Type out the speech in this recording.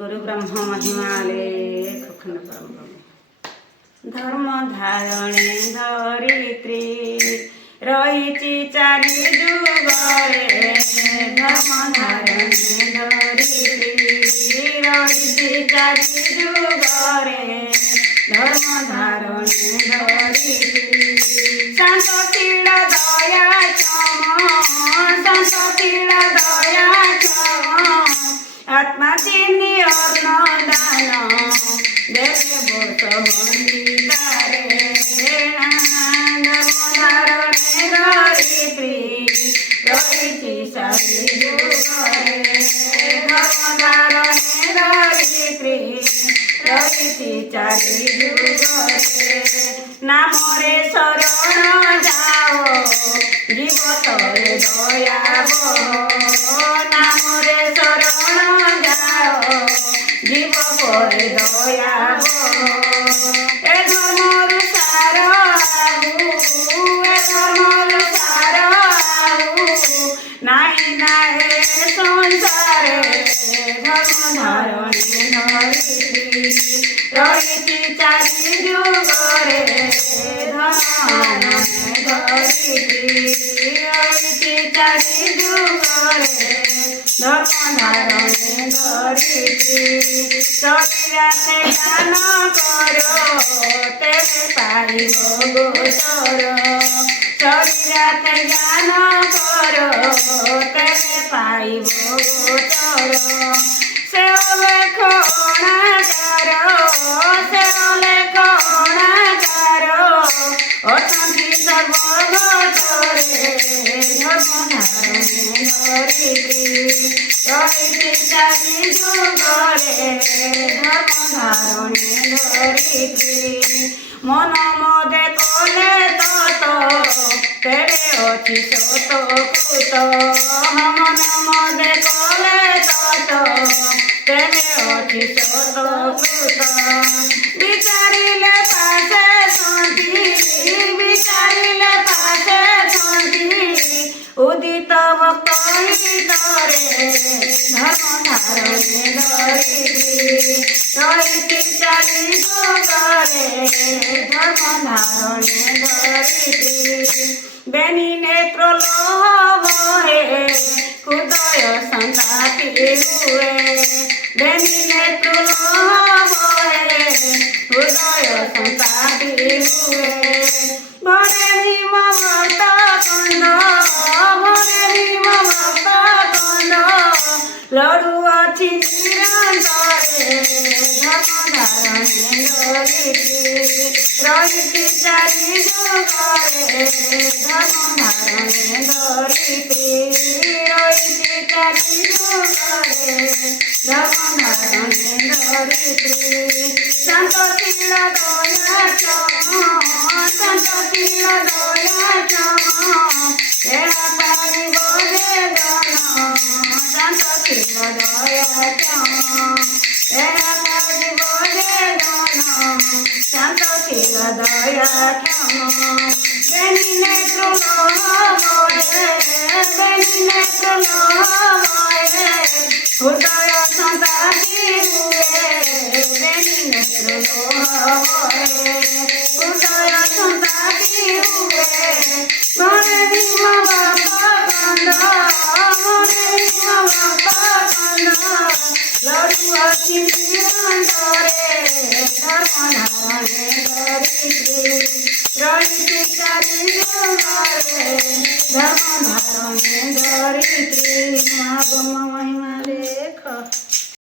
गुरु ब्रह्म महिमाले खखन परम धर्म धारणे धरित्री रही चारि जुगरे धर्म धारणे धरित्री रही चारि जुगरे धर्म धारणे धरित्री शांतशील दया शांतशील दया आत्मा चिन्नी अर्ण दान देवे बोध हरिकारे धर्मधारणे धरित्री रहिछि चारि जुगरे धर्मधारणे धरित्री रहिछि चारि जुगरे नामरे शरण जाओ जीव तरे दया नामरे शरण जाओ जीव परे दया ए धर्मरु सार ए धर्मरु सार नाहि नाहे संसारे धर्म धारणे धरित्री रहिछि चारि जुगरे धर्म धरित्री रहिछि चारि जुगरे धर्म धारणे धरित्री शरीराते ज्ञान करो तेरे पाइब गोचर शरीराते ज्ञान करो तेरे पाइब गोचर से लेख अणाचार अशांति सर्वगतरे धर्म धारणे धरित्री रहिछि चारि जुगरे धर्म धारणे धरित्री मन मदे कले तत तेरे अछि सत कृत मन मदे कले तत तेरे अछि सत कृत विचारिले पासे विचारिले पासे उदित भक्त हितरे धर्म धारणे धरित्री रहिछि चारि जुगरे धर्म धारणे धरित्री बेनी नेत्र लोह बहे हृदय संतापी हुए बेनी नेत्र लोह बहे हृदय संतापी हुए भरे भीम भक्त कंद भरे भीम भक्त कंद लड़ू अछि निरंतरे धर्म धारणे धरित्री रहिछि चारि जुगरे धर्म धारणे धरित्री रहिछि चारि जुगरे धर्म धारणे धरित्री शांतशील दया शांतशील दया तेरा पाइब जे गण शांतशील दया तेरा पाइब जे गण शांतशील दया बेनी नेत्र लोह बेनी नेत्र लोह हृदय संतापी हुए बेनी नेत्र लोह हृदय संतापी हुए भरे भीम भक्त कंद भरे भीम भक्त कंद लड़ू अछि निरंतरे धर्म धारणे धरित्री रहिछि चारि जुगरे धर्म